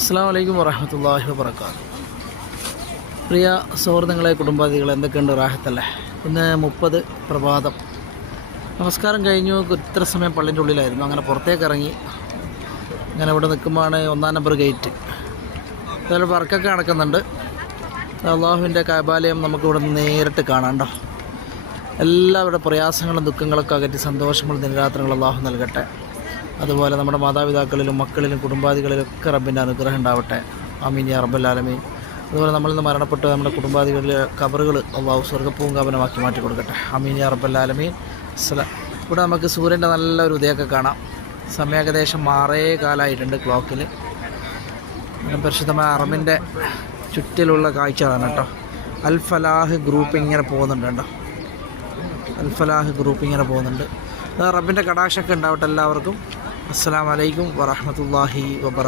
അസ്സലാമു അലൈക്കും വറഹ്മത്തുള്ളാഹി വബറകാതുഹു. പ്രിയ സുഹൃത്തുക്കളെ, കുടുംബാദികളെ, എന്തൊക്കെയുണ്ട്? റാഹത്തല്ലേ? ഇന്ന് 30 പ്രഭാതം. നമസ്കാരം കഴിഞ്ഞു. ഇത്ര സമയം പള്ളിൻ്റെ ഉള്ളിലായിരുന്നു. അങ്ങനെ പുറത്തേക്ക് ഇറങ്ങി. അങ്ങനെ ഇവിടെ നിൽക്കുമ്പോഴാണ് 1-ാം നമ്പർ ഗേറ്റ്. അതിൽ വർക്കൊക്കെ നടക്കുന്നുണ്ട്. അള്ളാഹുവിൻ്റെ കഅബാലയം നമുക്കിവിടെ നിന്ന് നേരിട്ട് കാണാണ്ടോ. എല്ലാവരുടെ പ്രയാസങ്ങളും ദുഃഖങ്ങളൊക്കെ അകറ്റി സന്തോഷങ്ങളും ദിനരാത്രങ്ങളും അള്ളാഹു നൽകട്ടെ. അതുപോലെ നമ്മുടെ മാതാപിതാക്കളിലും മക്കളിലും കുടുംബാദികളിലും ഒക്കെ റബ്ബിൻ്റെ അനുഗ്രഹം ഉണ്ടാവട്ടെ. ആമീൻ യാ റബ്ബൽ ആലമീൻ. അതുപോലെ നമ്മളിൽ നിന്ന് മരണപ്പെട്ട് നമ്മുടെ കുടുംബാദികളിലെ ഖബറുകൾ അള്ളാഹു സ്വർഗ്ഗപ്പൂങ്കാവനമാക്കി മാറ്റി കൊടുക്കട്ടെ. ആമീൻ യാ റബ്ബൽ ആലമീൻ. ഇവിടെ നമുക്ക് സൂര്യൻ്റെ നല്ലൊരു ഉദയമൊക്കെ കാണാം. സമയം ഏകദേശം 6:15 ക്ലോക്കിൽ. പരിശുദ്ധമായ അറമിൻ്റെ ചുറ്റിലുള്ള കാഴ്ചകളാണ് കേട്ടോ. അൽ ഫലാഹ് ഗ്രൂപ്പ് ഇങ്ങനെ പോകുന്നുണ്ട് കേട്ടോ. അൽ ഫലാഹ് ഗ്രൂപ്പ് ഇങ്ങനെ പോകുന്നുണ്ട്. റബ്ബിൻ്റെ കടാക്ഷമൊക്കെ ഉണ്ടാവട്ടെ എല്ലാവർക്കും. അസ്സലാമു അലൈക്കും വറഹ്മത്തുള്ളാഹി വബറകാതുഹു.